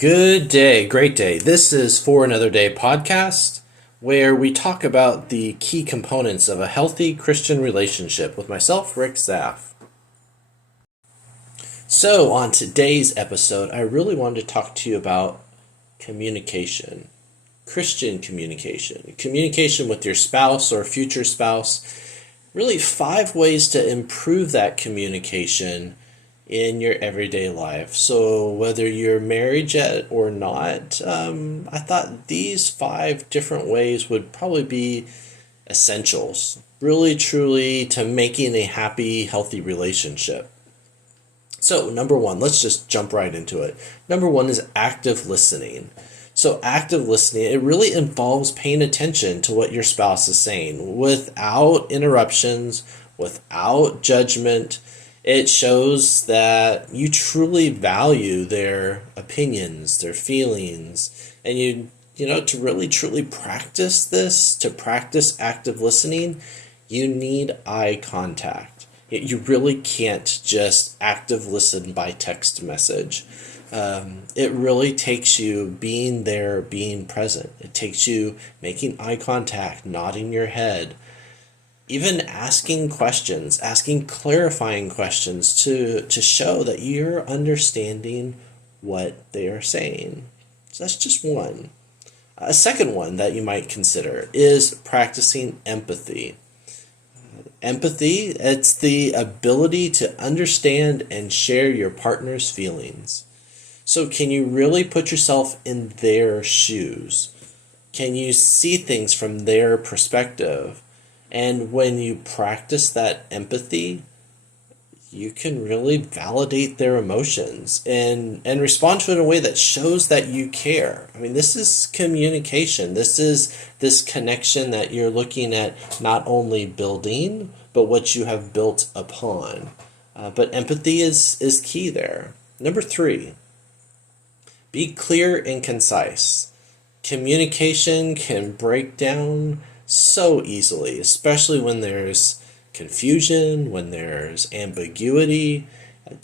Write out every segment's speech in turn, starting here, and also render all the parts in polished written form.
Good day, great day. This is For Another Day podcast, where we talk about the key components of a healthy Christian relationship with myself, Rick Zapf. So, on today's episode, I really wanted to talk to you about communication, Christian communication, communication with your spouse or future spouse. Really, 5 ways to improve that communication in your everyday life. So whether you're married yet or not, I thought these 5 different ways would probably be essentials, really truly to making a happy, healthy relationship. So number one, let's just jump right into it. Number one is active listening. So active listening, it really involves paying attention to what your spouse is saying without interruptions, without judgment. It shows that you truly value their opinions, their feelings, and to really truly practice this, to practice active listening, you need eye contact. You really can't just active listen by text message. It really takes you being there, being present. It takes you making eye contact, nodding your head, even asking questions, asking clarifying questions to show that you're understanding what they are saying. So that's just one. A second one that you might consider is practicing empathy. Empathy, it's the ability to understand and share your partner's feelings. So can you really put yourself in their shoes? Can you see things from their perspective? And when you practice that empathy, you can really validate their emotions and respond to it in a way that shows that you care. I mean, this is communication. This is this connection that you're looking at not only building, but what you have built upon. But empathy is key there. Number 3, be clear and concise. Communication can break down so easily, especially when there's confusion, when there's ambiguity.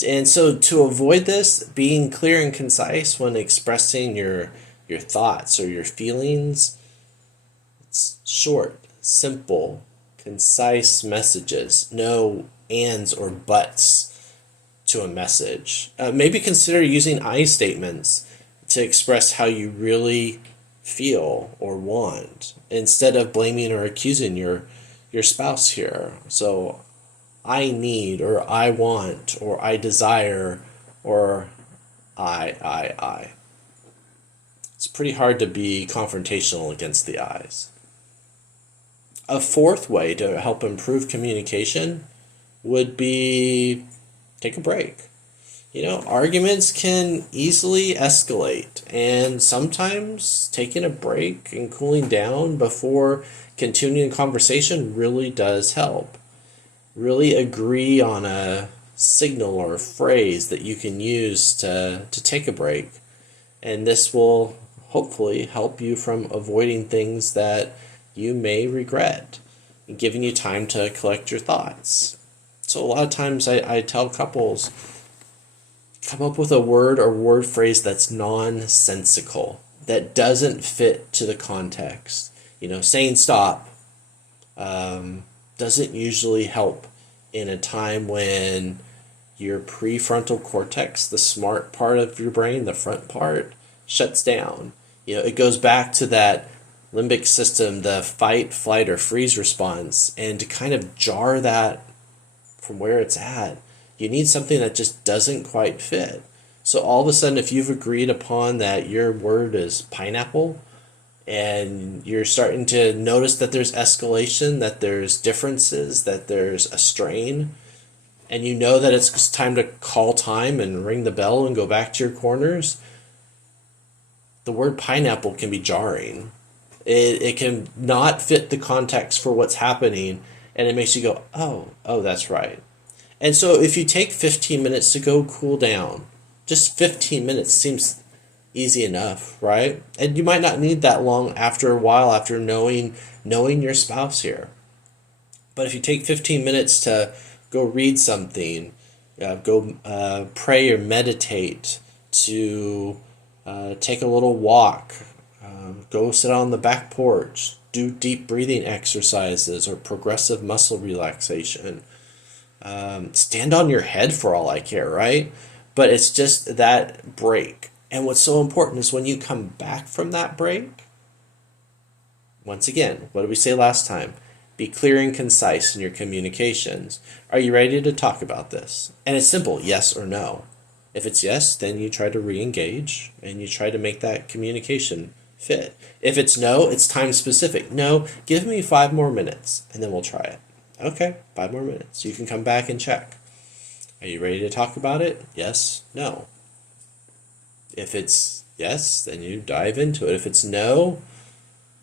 And so to avoid this, being clear and concise when expressing your thoughts or your feelings, it's short, simple, concise messages. No ands or buts to a message. Maybe consider using I statements to express how you really feel or want instead of blaming or accusing your spouse here. So I need, or I want, or I desire, or I. It's pretty hard to be confrontational against the I's. A fourth way to help improve communication would be take a break. Arguments can easily escalate, and sometimes taking a break and cooling down before continuing conversation really does help. Really agree on a signal or a phrase that you can use to take a break, and this will hopefully help you from avoiding things that you may regret, giving you time to collect your thoughts. So a lot of times I tell couples, come up with a word or word phrase that's nonsensical, that doesn't fit to the context. Saying stop doesn't usually help in a time when your prefrontal cortex, the smart part of your brain, the front part, shuts down. It goes back to that limbic system, the fight, flight, or freeze response, and to kind of jar that from where it's at, you need something that just doesn't quite fit. So all of a sudden, if you've agreed upon that your word is pineapple, and you're starting to notice that there's escalation, that there's differences, that there's a strain, and you know that it's time to call time and ring the bell and go back to your corners, the word pineapple can be jarring. It can not fit the context for what's happening, and it makes you go, oh, that's right. And so if you take 15 minutes to go cool down, just 15 minutes seems easy enough, right? And you might not need that long after a while, after knowing your spouse here. But if you take 15 minutes to go read something, go pray or meditate, to Take a little walk. Go sit on the back porch. Do deep breathing exercises or progressive muscle relaxation. Stand on your head for all I care, right? But it's just that break. And what's so important is when you come back from that break, once again, what did we say last time? Be clear and concise in your communications. Are you ready to talk about this? And it's simple, yes or no. If it's yes, then you try to re-engage and you try to make that communication fit. If it's no, it's time specific. No, give me 5 more minutes and then we'll try it. Okay, 5 more minutes. You can come back and check. Are you ready to talk about it? Yes, no. If it's yes, then you dive into it. If it's no,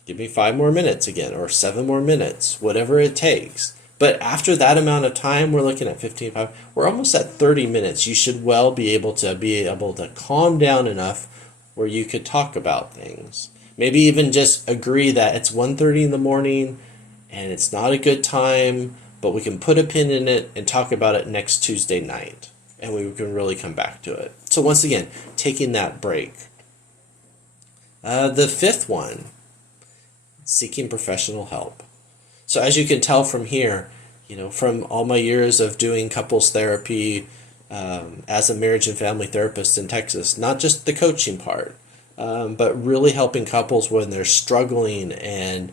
give me 5 more minutes again, or 7 more minutes, whatever it takes. But after that amount of time, we're looking at 15, we're almost at 30 minutes. You should well be able to calm down enough where you could talk about things. Maybe even just agree that it's 1:30 in the morning and it's not a good time, but we can put a pin in it and talk about it next Tuesday night. And we can really come back to it. So once again, taking that break. The 5th one, seeking professional help. So as you can tell from here, from all my years of doing couples therapy as a marriage and family therapist in Texas, not just the coaching part, but really helping couples when they're struggling and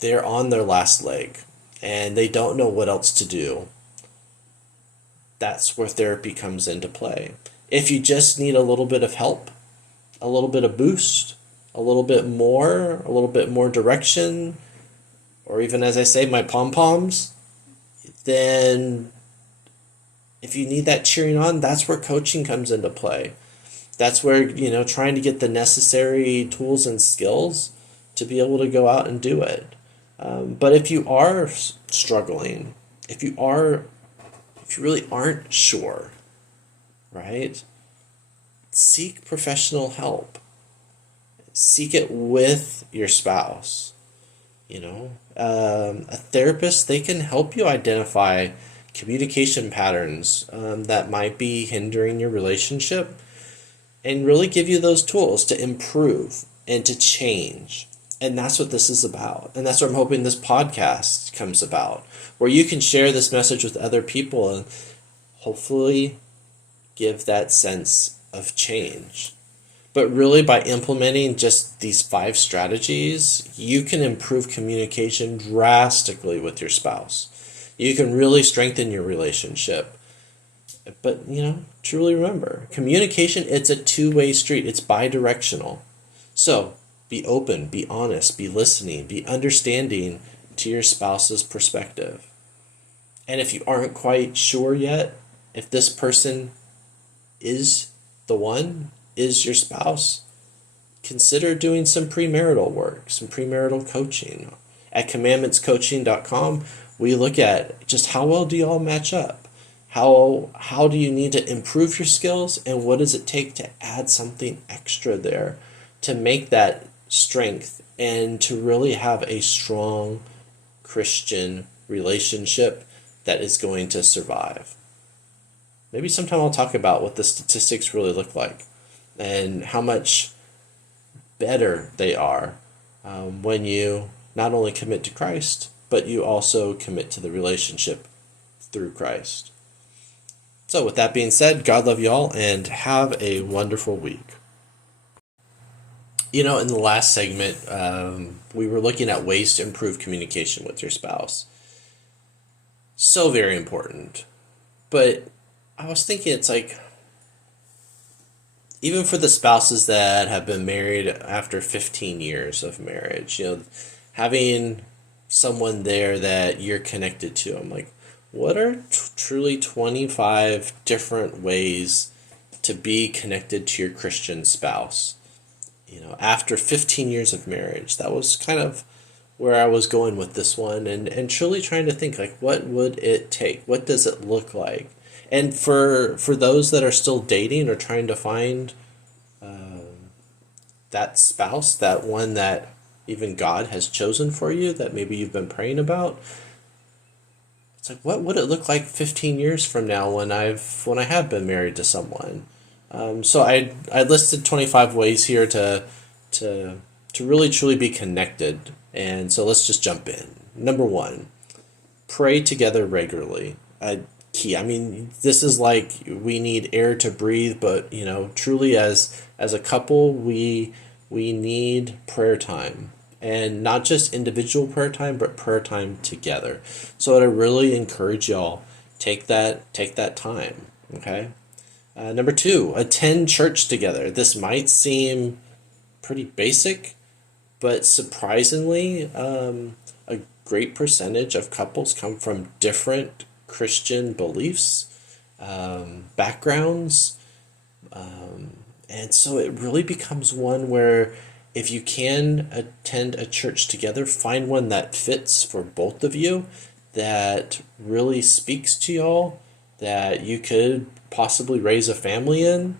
they're on their last leg and they don't know what else to do. That's where therapy comes into play. If you just need a little bit of help, a little bit of boost, a little bit more direction, or even, as I say, my pom-poms, then if you need that cheering on, that's where coaching comes into play. That's where, trying to get the necessary tools and skills to be able to go out and do it. But if you are struggling, if you really aren't sure, right? Seek professional help. Seek it with your spouse. A therapist, they can help you identify communication patterns that might be hindering your relationship and really give you those tools to improve and to change. And that's what this is about. And that's what I'm hoping this podcast comes about, where you can share this message with other people and hopefully give that sense of change. But really, by implementing just these 5 strategies, you can improve communication drastically with your spouse. You can really strengthen your relationship. But, truly remember, communication, it's a two-way street. It's bi-directional. So, be open, be honest, be listening, be understanding to your spouse's perspective. And if you aren't quite sure yet, if this person is the one, is your spouse, consider doing some premarital work, some premarital coaching. At commandmentscoaching.com, we look at just how well do you all match up? How do you need to improve your skills, and what does it take to add something extra there to make that strength and to really have a strong Christian relationship that is going to survive. Maybe sometime I'll talk about what the statistics really look like and how much better they are when you not only commit to Christ, but you also commit to the relationship through Christ. So with that being said, God love you all and have a wonderful week. In the last segment, we were looking at ways to improve communication with your spouse. So very important. But I was thinking it's like, even for the spouses that have been married after 15 years of marriage, having someone there that you're connected to, I'm like, what are truly 25 different ways to be connected to your Christian spouse? After 15 years of marriage, that was kind of where I was going with this one, and truly trying to think, like, what would it take? What does it look like? And for those that are still dating or trying to find that spouse, that one that even God has chosen for you, that maybe you've been praying about, it's like, what would it look like 15 years from now when I have been married to someone? So I listed 25 ways here to really truly be connected. And so let's just jump in. Number one, pray together regularly. Key. I mean, this is like we need air to breathe, but truly as a couple, we need prayer time, and not just individual prayer time, but prayer time together. So I really encourage y'all, take that time. Okay. Number two, attend church together. This might seem pretty basic, but surprisingly, a great percentage of couples come from different Christian beliefs, backgrounds, and so it really becomes one where if you can attend a church together, find one that fits for both of you, that really speaks to y'all, that you could possibly raise a family in,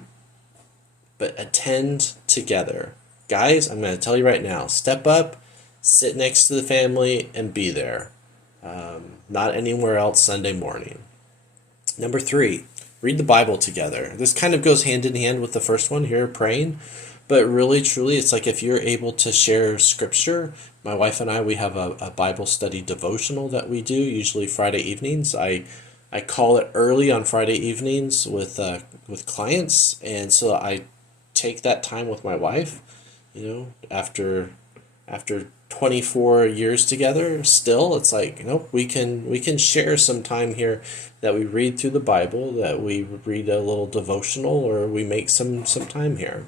but attend together. Guys, I'm going to tell you right now, step up, sit next to the family, and be there. Not anywhere else Sunday morning. Number three, read the Bible together. This kind of goes hand in hand with the first one here, praying. But really, truly, it's like if you're able to share scripture. My wife and I, we have a Bible study devotional that we do, usually Friday evenings. I call it early on Friday evenings with clients. And so I take that time with my wife, after 24 years together. Still, it's like, we can share some time here, that we read through the Bible, that we read a little devotional, or we make some time here.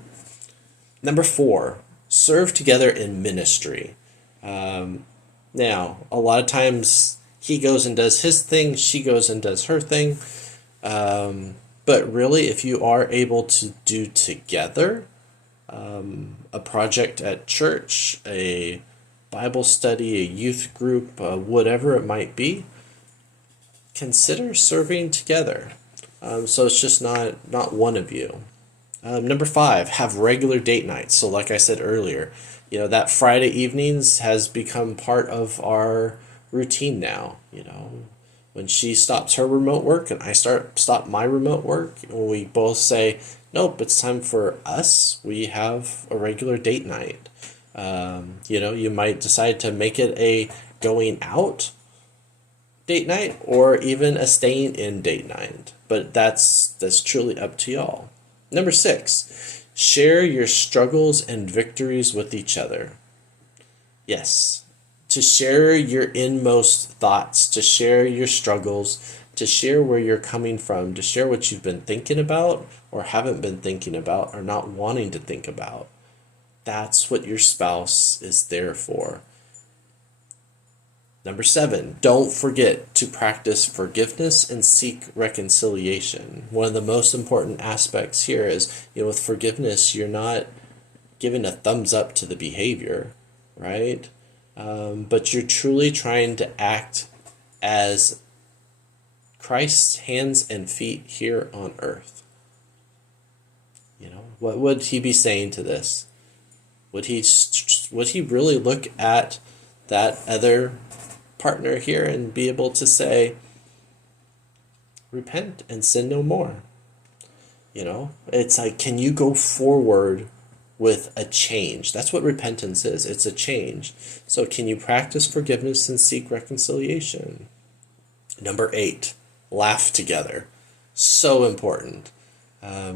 Number four, serve together in ministry. Now, a lot of times he goes and does his thing, she goes and does her thing. But really, if you are able to do together a project at church, a Bible study, a youth group, whatever it might be, consider serving together. So it's just not one of you. Number five, have regular date nights. So like I said earlier, that Friday evenings has become part of our routine now. When she stops her remote work and I stop my remote work, and we both say, nope, it's time for us, we have a regular date night. You might decide to make it a going out date night, or even a staying in date night. But that's truly up to y'all. Number six, share your struggles and victories with each other. Yes, to share your inmost thoughts, to share your struggles, to share where you're coming from, to share what you've been thinking about, or haven't been thinking about, or not wanting to think about. That's what your spouse is there for. Number seven, don't forget to practice forgiveness and seek reconciliation. One of the most important aspects here is, with forgiveness, you're not giving a thumbs up to the behavior, right? But you're truly trying to act as Christ's hands and feet here on earth. What would he be saying to this? Would he really look at that other partner here and be able to say, repent and sin no more? It's like, can you go forward with a change? That's what repentance is. It's a change. So can you practice forgiveness and seek reconciliation? Number eight, laugh together. So important.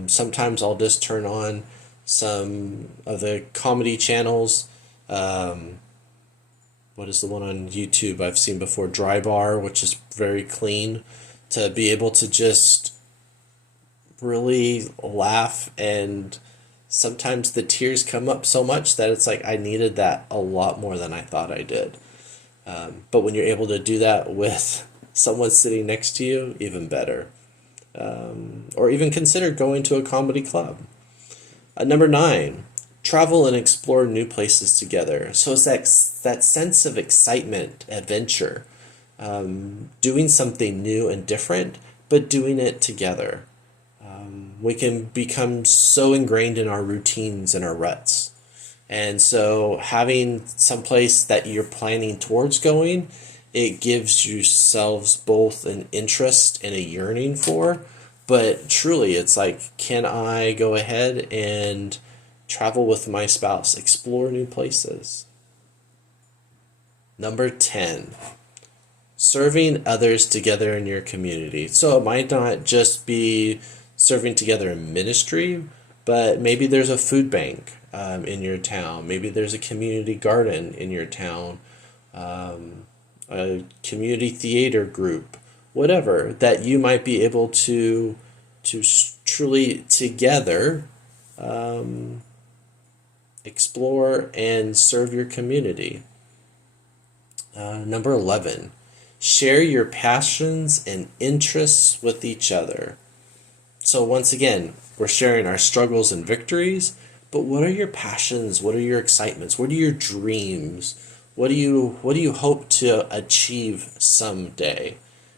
Sometimes I'll just turn on some of the comedy channels. What is the one on YouTube I've seen before? Dry Bar, which is very clean, to be able to just really laugh. And sometimes the tears come up so much that it's like I needed that a lot more than I thought I did. But when you're able to do that with someone sitting next to you, even better. Or even consider going to a comedy club. Number nine, travel and explore new places together. So it's that sense of excitement, adventure, doing something new and different, but doing it together. We can become so ingrained in our routines and our ruts. And so having someplace that you're planning towards going, it gives yourselves both an interest and a yearning for, But truly, it's like, can I go ahead and travel with my spouse, explore new places? Number 10, serving others together in your community. So it might not just be serving together in ministry, but maybe there's a food bank in your town. Maybe there's a community garden in your town, a community theater group, whatever, that you might be able to truly together explore and serve your community. Number 11, share your passions and interests with each other. So once again, we're sharing our struggles and victories, but what are your passions? What are your excitements? What are your dreams? What do you hope to achieve someday?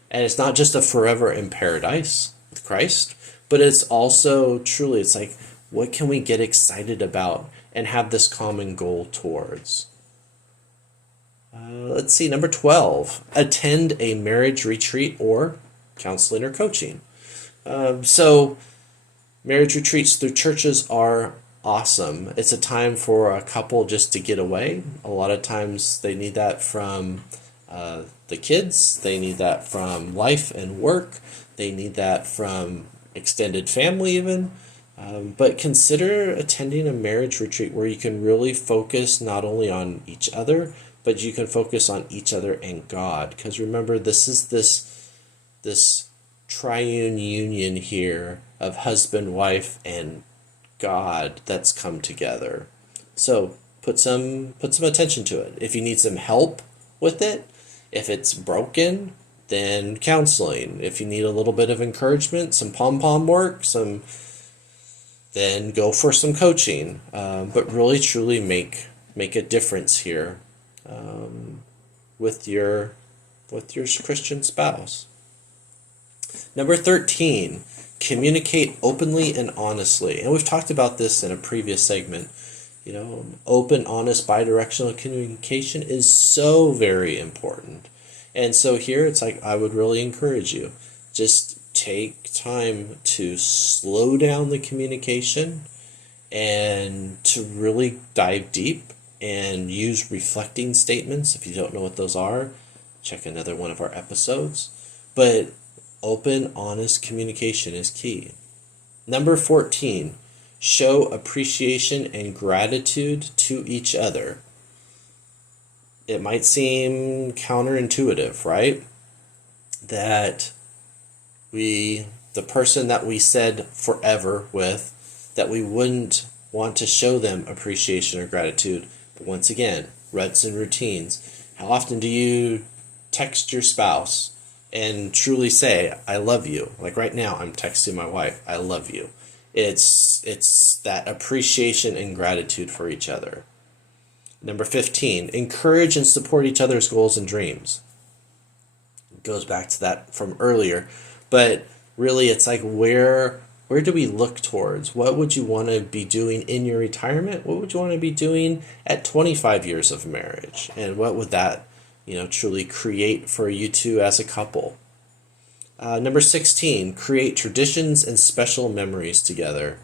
And it's not just a forever in paradise with Christ, but it's also truly, it's like, what can we get excited about and have this common goal towards? Let's see, number 12, attend a marriage retreat or counseling or coaching. So marriage retreats through churches are awesome. It's a time for a couple just to get away. A lot of times they need that from the kids. They need that from life and work. They need that from extended family even. But consider attending a marriage retreat where you can really focus not only on each other, but you can focus on each other and God. Because remember, this is this triune union here of husband, wife, and God that's come together. So put some attention to it. If you need some help with it, if it's broken, then counseling. If you need a little bit of encouragement, some pom-pom work, then go for some coaching. But really, truly make a difference here with your Christian spouse. Number 13, communicate openly and honestly. And we've talked about this in a previous segment. Open, honest, bidirectional communication is so very important. And so here it's like, I would really encourage you, just take time to slow down the communication and to really dive deep and use reflecting statements. If you don't know what those are, check another one of our episodes. But open, honest communication is key. Number 14, show appreciation and gratitude to each other. It might seem counterintuitive, right? That the person that we said forever with, that we wouldn't want to show them appreciation or gratitude. But once again, ruts and routines. How often do you text your spouse and truly say, I love you? Like right now, I'm texting my wife, I love you. It's that appreciation and gratitude for each other. Number 15, encourage and support each other's goals and dreams. It goes back to that from earlier. But really, it's like, where do we look towards? What would you want to be doing in your retirement? What would you want to be doing at 25 years of marriage? And what would that, truly create for you two as a couple? Number 16, create traditions and special memories together.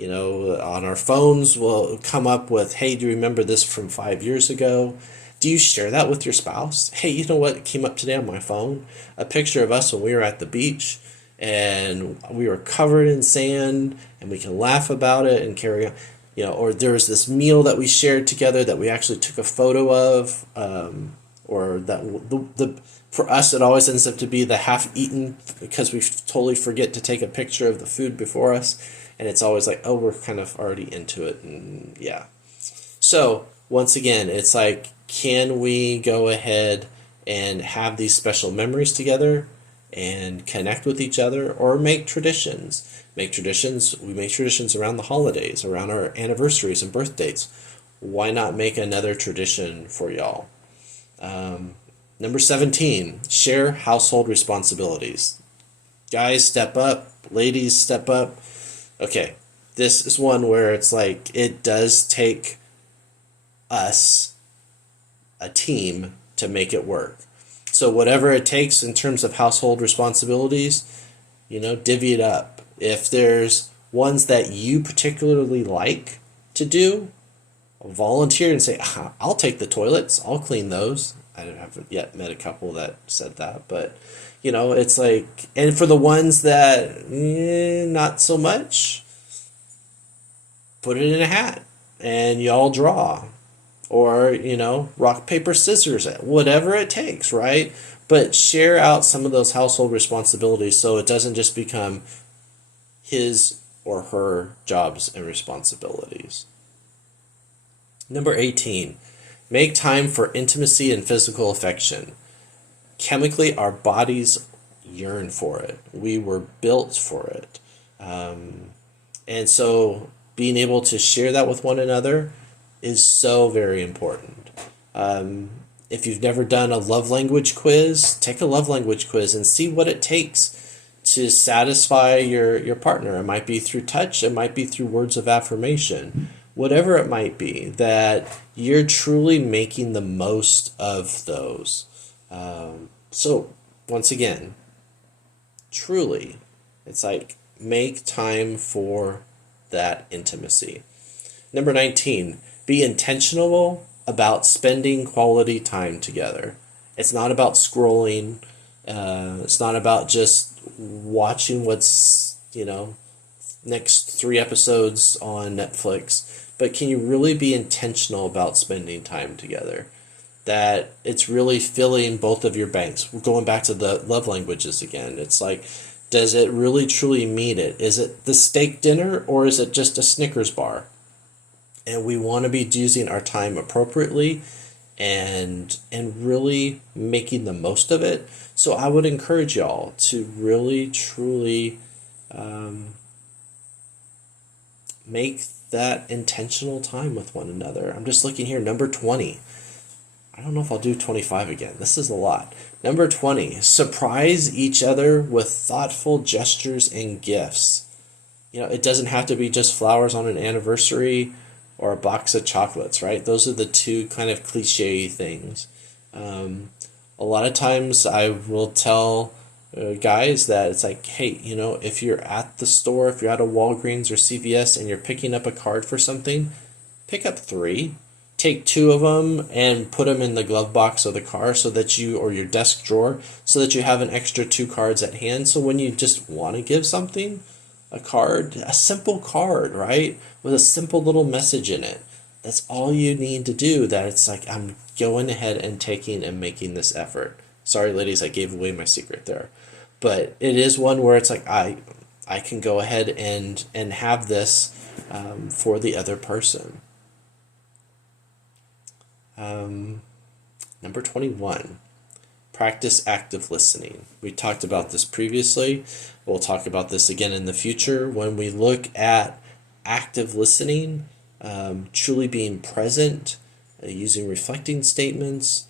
On our phones, we'll come up with, hey, do you remember this from 5 years ago? Do you share that with your spouse? Hey, you know what came up today on my phone? A picture of us when we were at the beach and we were covered in sand, and we can laugh about it and carry on. Or there was this meal that we shared together that we actually took a photo of, or that for us it always ends up to be the half-eaten because we totally forget to take a picture of the food before us, and it's always like, oh, we're kind of already into it, and yeah. So once again, it's like, can we go ahead and have these special memories together and connect with each other, or make traditions? We make traditions around the holidays, around our anniversaries and birthdays. Why not make another tradition for y'all? Number 17, share household responsibilities. Guys, step up. Ladies, step up. Okay, this is one where it's like, it does take us, a team, to make it work. So whatever it takes in terms of household responsibilities, divvy it up. If there's ones that you particularly like to do, volunteer and say, I'll take the toilets, I'll clean those. I haven't yet met a couple that said that, but it's like, and for the ones that not so much, put it in a hat and y'all draw, or rock paper scissors, whatever it takes, right? But share out some of those household responsibilities so it doesn't just become his or her jobs and responsibilities. Number 18, make time for intimacy and physical affection. Chemically, our bodies yearn for it. We were built for it. And so being able to share that with one another is so very important. If you've never done a love language quiz, take a love language quiz and see what it takes to satisfy your partner. It might be through touch, it might be through words of affirmation, whatever it might be, that you're truly making the most of those. So, once again, truly, it's like make time for that intimacy. Number 19, be intentional about spending quality time together. It's not about scrolling. It's not about just watching what's, next 3 episodes on Netflix. But can you really be intentional about spending time together? That it's really filling both of your banks. We're going back to the love languages again. It's like, does it really truly mean it? Is it the steak dinner or is it just a Snickers bar? And we want to be using our time appropriately and really making the most of it. So I would encourage y'all to really truly make that intentional time with one another. I'm just looking here, number 20. I don't know if I'll do 25 again. This is a lot. Number 20, surprise each other with thoughtful gestures and gifts. It doesn't have to be just flowers on an anniversary or a box of chocolates, right? Those are the two kind of cliche things. A lot of times I will tell guys that it's like, hey, if you're at the store, if you're at a Walgreens or CVS and you're picking up a card for something, pick up 3. Take 2 of them and put them in the glove box of the car or your desk drawer, so that you have an extra 2 cards at hand. So when you just want to give something, a card, a simple card, right? With a simple little message in it. That's all you need to do. That it's like, I'm going ahead and taking and making this effort. Sorry, ladies, I gave away my secret there. But it is one where it's like, I can go ahead and have this for the other person. Number 21, practice active listening. We talked about this previously. We'll talk about this again in the future. When we look at active listening, truly being present, using reflecting statements,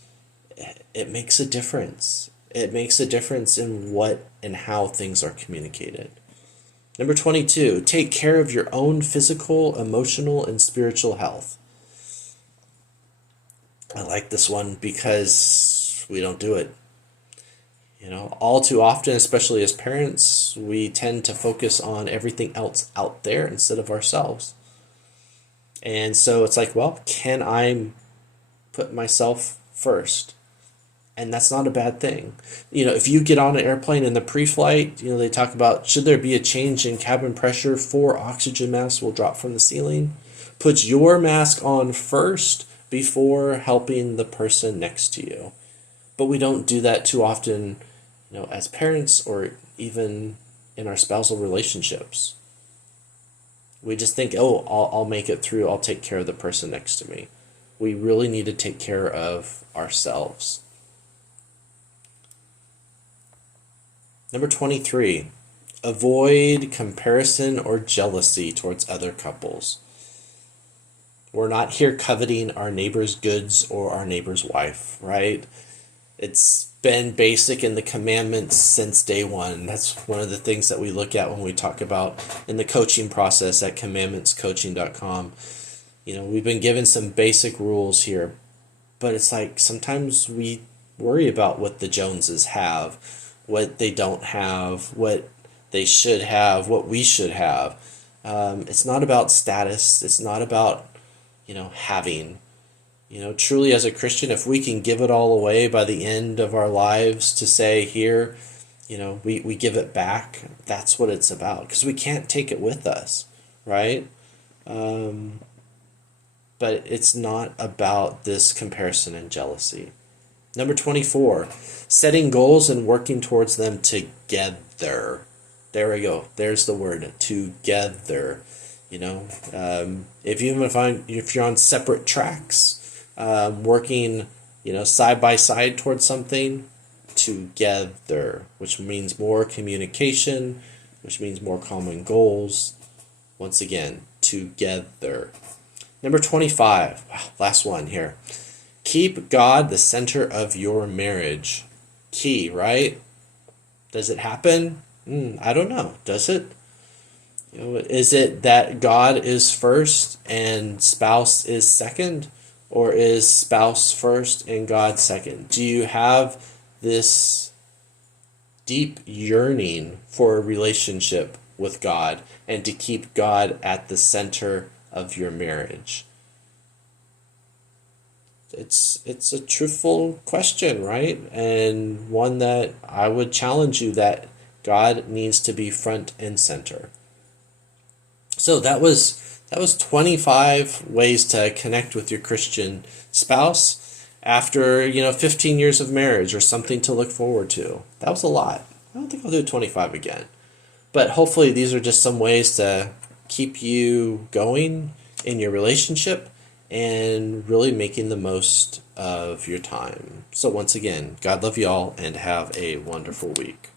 it makes a difference. It makes a difference in what and how things are communicated. Number 22, take care of your own physical, emotional, and spiritual health. I like this one because we don't do it. All too often, especially as parents, we tend to focus on everything else out there instead of ourselves. And so it's like, well, can I put myself first? And that's not a bad thing. If you get on an airplane in the pre-flight, they talk about, should there be a change in cabin pressure, 4 oxygen masks will drop from the ceiling. Put your mask on first before helping the person next to you. But we don't do that too often, as parents or even in our spousal relationships. We just think, oh, I'll make it through. I'll take care of the person next to me. We really need to take care of ourselves. Number 23, avoid comparison or jealousy towards other couples. We're not here coveting our neighbor's goods or our neighbor's wife, right? It's been basic in the commandments since day one. That's one of the things that we look at when we talk about in the coaching process at commandmentscoaching.com. We've been given some basic rules here, but it's like sometimes we worry about what the Joneses have, what they don't have, what they should have, what we should have. It's not about status. It's not about, having. Truly as a Christian, if we can give it all away by the end of our lives to say, here, we give it back, that's what it's about. Because we can't take it with us, right? But it's not about this comparison and jealousy. Number 24, setting goals and working towards them together. There we go. There's the word, together. If you're on separate tracks, working, side by side towards something, together, which means more communication, which means more common goals. Once again, together. Number 25, last one here. Keep God the center of your marriage. Key, right? Does it happen? I don't know. Does it? Is it that God is first and spouse is second? Or is spouse first and God second? Do you have this deep yearning for a relationship with God and to keep God at the center of your marriage? It's a truthful question, right? And one that I would challenge you that God needs to be front and center. So that was 25 ways to connect with your Christian spouse after 15 years of marriage, or something to look forward to. That was a lot. I don't think I'll do 25 again. But hopefully these are just some ways to keep you going in your relationship and really making the most of your time. So once again, God love you all and have a wonderful week.